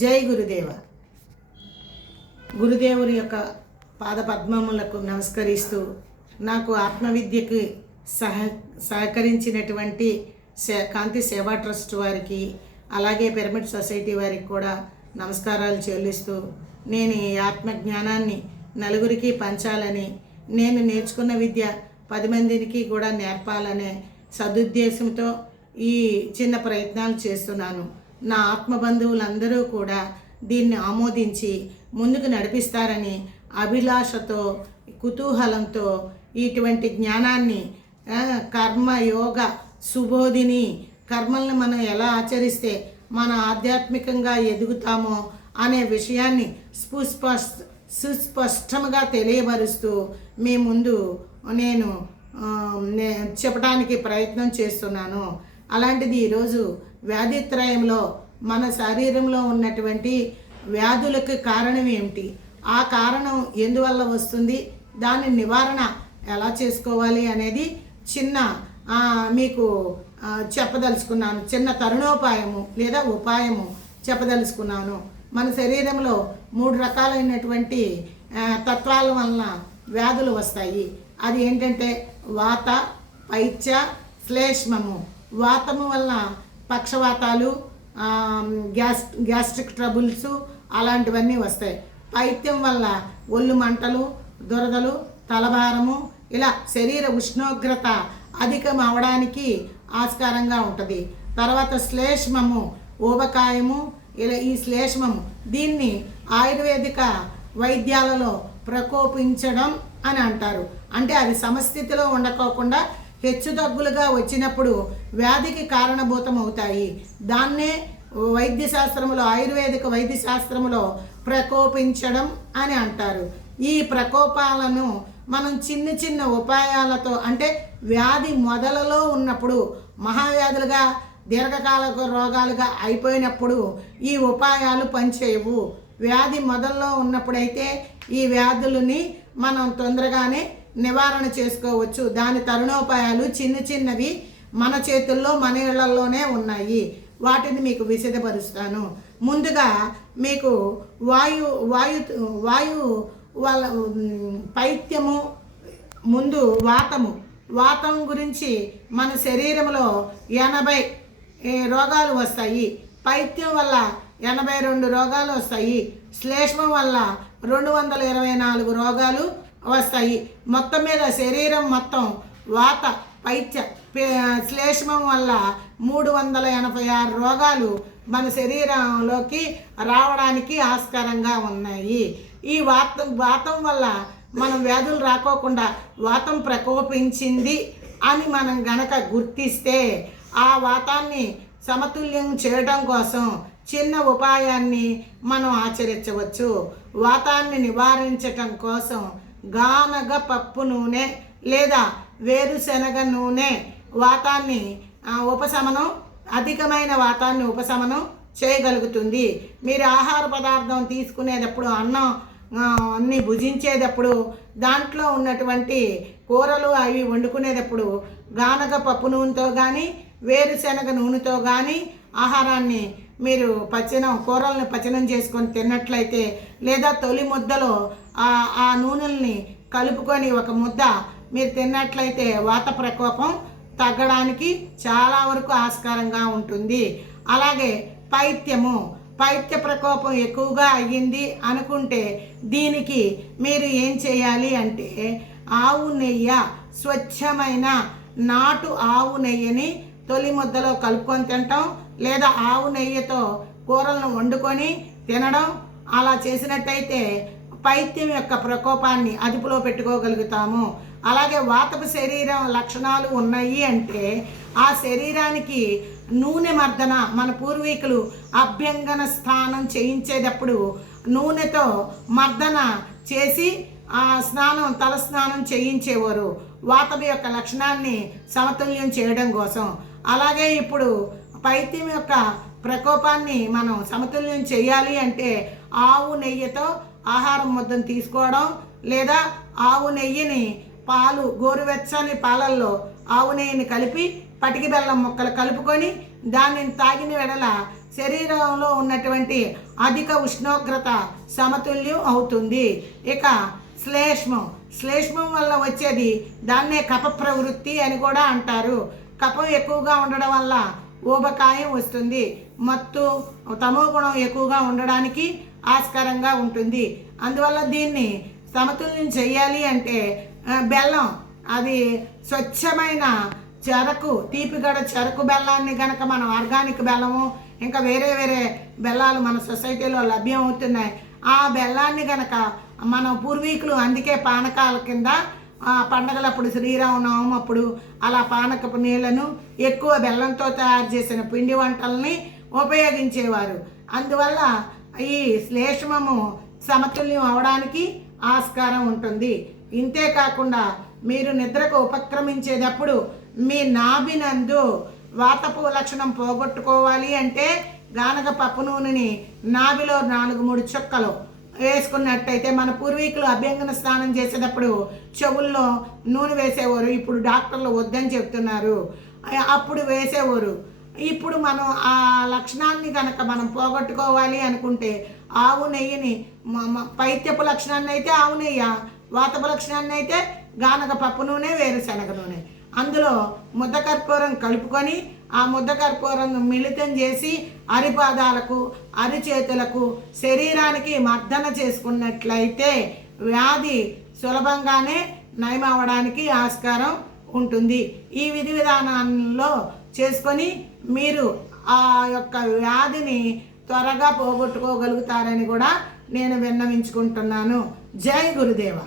జై గురుదేవ. గురుదేవుని యొక్క పాదపద్మములకు నమస్కరిస్తూ నాకు ఆత్మవిద్యకి సహకరించినటువంటి కాంతి సేవా ట్రస్ట్ వారికి, అలాగే పిరమిడ్ సొసైటీ వారికి కూడా నమస్కారాలు చెల్లిస్తూ, నేను ఈ ఆత్మజ్ఞానాన్ని నలుగురికి పంచాలని, నేను నేర్చుకున్న విద్య 10 మందికి కూడా నేర్పాలనే సదుద్దేశంతో ఈ చిన్న ప్రయత్నాలు చేస్తున్నాను. నా ఆత్మబంధువులందరూ కూడా దీన్ని ఆమోదించి ముందుకు నడిపిస్తారని అభిలాషతో, కుతూహలంతో ఇటువంటి జ్ఞానాన్ని కర్మ యోగ సుబోధిని కర్మలను మనం ఎలా ఆచరిస్తే మన ఆధ్యాత్మికంగా ఎదుగుతామో అనే విషయాన్ని సుస్పష్టంగా తెలియబరుస్తూ మీ ముందు నేను చెప్పడానికి ప్రయత్నం చేస్తున్నాను. అలాంటిది ఈరోజు వ్యాధిత్రయంలో మన శరీరంలో ఉన్నటువంటి వ్యాధులకు కారణం ఏమిటి, ఆ కారణం ఎందువల్ల వస్తుంది, దాని నివారణ ఎలా చేసుకోవాలి అనేది చిన్న మీకు చెప్పదలుచుకున్నాను. చిన్న తరుణోపాయము లేదా ఉపాయము చెప్పదలుచుకున్నాను. మన శరీరంలో 3 రకాలైనటువంటి తత్వాల వలన వ్యాధులు వస్తాయి. అది ఏంటంటే వాత, పైత్య, శ్లేష్మము. వాతము వల్ల పక్షవాతాలు, గ్యాస్ట్రిక్ ట్రబుల్స్ అలాంటివన్నీ వస్తాయి. పైత్యం వల్ల ఒళ్ళు మంటలు, దురదలు, తలభారము, ఇలా శరీర ఉష్ణోగ్రత అధికం అవడానికి ఆస్కారంగా ఉంటుంది. తర్వాత శ్లేష్మము, ఊబకాయము, ఇలా ఈ శ్లేష్మము దీన్ని ఆయుర్వేదిక వైద్యాలలో ప్రకోపించడం అని అంటారు. అంటే అది సమస్థితిలో ఉండకోకుండా హెచ్చుతగ్గులుగా వచ్చినప్పుడు వ్యాధికి కారణభూతం అవుతాయి. దాన్నే వైద్యశాస్త్రములో, ఆయుర్వేదిక వైద్యశాస్త్రములో ప్రకోపించడం అని అంటారు. ఈ ప్రకోపాలను మనం చిన్న చిన్న ఉపాయాలతో, అంటే వ్యాధి మొదలలో ఉన్నప్పుడు, మహావ్యాధులుగా దీర్ఘకాల రోగాలుగా అయిపోయినప్పుడు ఈ ఉపాయాలు పనిచేయవు. వ్యాధి మొదల్లో ఉన్నప్పుడైతే ఈ వ్యాధులని మనం తొందరగానే నివారణ చేసుకోవచ్చు. దాని తరుణోపాయాలు చిన్న చిన్నవి మన చేతుల్లో, మన ఇళ్లలోనే ఉన్నాయి. వాటిని మీకు విశదపరుస్తాను. ముందుగా మీకు వాయు వాళ్ళ పైత్యము, ముందు వాతం గురించి మన శరీరంలో 80 రోగాలు వస్తాయి. పైత్యం వల్ల 82 రోగాలు వస్తాయి. శ్లేష్మం వల్ల 224 రోగాలు వస్తాయి. మొత్తం మీద శరీరం మొత్తం వాత, పైత్య, శ్లేష్మం వల్ల 386 రోగాలు మన శరీరంలోకి రావడానికి ఆస్కారంగా ఉన్నాయి. ఈ వాతం వల్ల మనం వ్యాధులు రాకోకుండా వాతం ప్రకోపించింది అని మనం గనక గుర్తిస్తే ఆ వాతాన్ని సమతుల్యం చేయడం కోసం చిన్న ఉపాయాన్ని మనం ఆచరించవచ్చు. వాతాన్ని నివారించటం కోసం గానగ పప్పు నూనె లేదా వేరుశనగ నూనె వాతాన్ని ఉపశమనం, అధికమైన వాతాన్ని ఉపశమనం చేయగలుగుతుంది. మీరు ఆహార పదార్థం తీసుకునేటప్పుడు, అన్నం అన్నీ భుజించేటప్పుడు, దాంట్లో ఉన్నటువంటి కూరలు అవి వండుకునేటప్పుడు గానగ పప్పు నూనెతో కానీ వేరుశనగ నూనెతో కానీ ఆహారాన్ని మీరు కూరలను పచనం చేసుకొని తిన్నట్లయితే, లేదా తొలి ముద్దలో ఆ నూనెల్ని కలుపుకొని ఒక ముద్ద మీరు తిన్నట్లయితే వాత ప్రకోపం తగ్గడానికి చాలా వరకు ఆస్కారంగా ఉంటుంది. అలాగే పైత్య ప్రకోపం ఎక్కువగా అయ్యింది అనుకుంటే దీనికి మీరు ఏం చేయాలి అంటే ఆవు నెయ్యి, స్వచ్ఛమైన నాటు ఆవు నెయ్యిని తొలి ముద్దలో కలుపుకొని తినటం, లేదా ఆవు నెయ్యితో కూరలను వండుకొని తినడం. అలా చేసినట్టయితే పైత్యం యొక్క ప్రకోపాన్ని అదుపులో పెట్టుకోగలుగుతాము. అలాగే వాతపు శరీరం లక్షణాలు ఉన్నాయి అంటే ఆ శరీరానికి నూనె మర్దన, మన పూర్వీకులు అభ్యంగన స్నానం చేయించేటప్పుడు నూనెతో మర్దన చేసి ఆ తల స్నానం చేయించేవారు, వాతం యొక్క లక్షణాన్ని సమతుల్యం చేయడం కోసం. అలాగే ఇప్పుడు పైత్యం యొక్క ప్రకోపాన్ని మనం సమతుల్యం చేయాలి అంటే ఆవు నెయ్యితో ఆహారం ముద్దను తీసుకోవడం, లేదా ఆవు నెయ్యిని గోరువెచ్చని పాలల్లో ఆవు నెయ్యిని కలిపి పటికి బెల్లం ముక్కలు కలుపుకొని దానిని తాగిన వెడల శరీరంలో ఉన్నటువంటి అధిక ఉష్ణోగ్రత సమతుల్యం అవుతుంది. ఇక శ్లేష్మం వల్ల వచ్చేది దాన్నే కఫ ప్రవృత్తి అని కూడా అంటారు. కఫం ఎక్కువగా ఉండడం వల్ల ఊబకాయం వస్తుంది. మత్తు తమో గుణం ఎక్కువగా ఉండడానికి ఆస్కారంగా ఉంటుంది. అందువల్ల దీన్ని సమతుల్యం చేయాలి అంటే బెల్లం, అది స్వచ్ఛమైన చెరకు, తీపిగడ చెరకు బెల్లాన్ని గనక మనం ఆర్గానిక్ బెల్లము, ఇంకా వేరే వేరే బెల్లాలు మన సొసైటీలో లభ్యం అవుతున్నాయి. ఆ బెల్లాన్ని గనక మన పూర్వీకులు అందుకే పానకాల కింద పండగలప్పుడు, శ్రీరామనవమి అప్పుడు అలా పానకపు నీళ్లను ఎక్కువ బెల్లంతో తయారు చేసిన పిండి వంటల్ని ఉపయోగించేవారు. అందువల్ల ఈ శ్లేష్మము సమతుల్యం అవడానికి ఆస్కారం ఉంటుంది. ఇంతే కాకుండా మీరు నిద్రకు ఉపక్రమించేటప్పుడు మీ నాభినందు వాతపు లక్షణం పోగొట్టుకోవాలి అంటే గానగ పప్పు నూనెని నాభిలో 4-3 చుక్కలు వేసుకున్నట్టయితే, మన పూర్వీకులు అభ్యంగన స్నానం చేసేటప్పుడు చెవుల్లో నూనె వేసేవారు. ఇప్పుడు డాక్టర్లు వద్దని చెప్తున్నారు, అప్పుడు వేసేవారు. ఇప్పుడు మనం ఆ లక్షణాన్ని కనుక మనం పోగొట్టుకోవాలి అనుకుంటే ఆవు నెయ్యిని, పైత్యపు లక్షణాన్ని అయితే ఆవు నెయ్యి, వాతపు లక్షణాన్ని అయితే గానగ పప్పు నూనె, వేరుశనగ నూనె, అందులో ముద్ద కర్పూరం కలుపుకొని ఆ ముద్ద కర్పూరం మిళితం చేసి అరిపాదాలకు, అరిచేతులకు, శరీరానికి మర్దన చేసుకున్నట్లయితే వ్యాధి సులభంగానే నయమవడానికి ఆస్కారం ఉంటుంది. ఈ విధి విధానాల్లో చేసుకొని మీరు ఆ యొక్క వ్యాధిని త్వరగా పోగొట్టుకోగలుగుతారని కూడా నేను విన్నవించుకుంటున్నాను. జై గురుదేవ.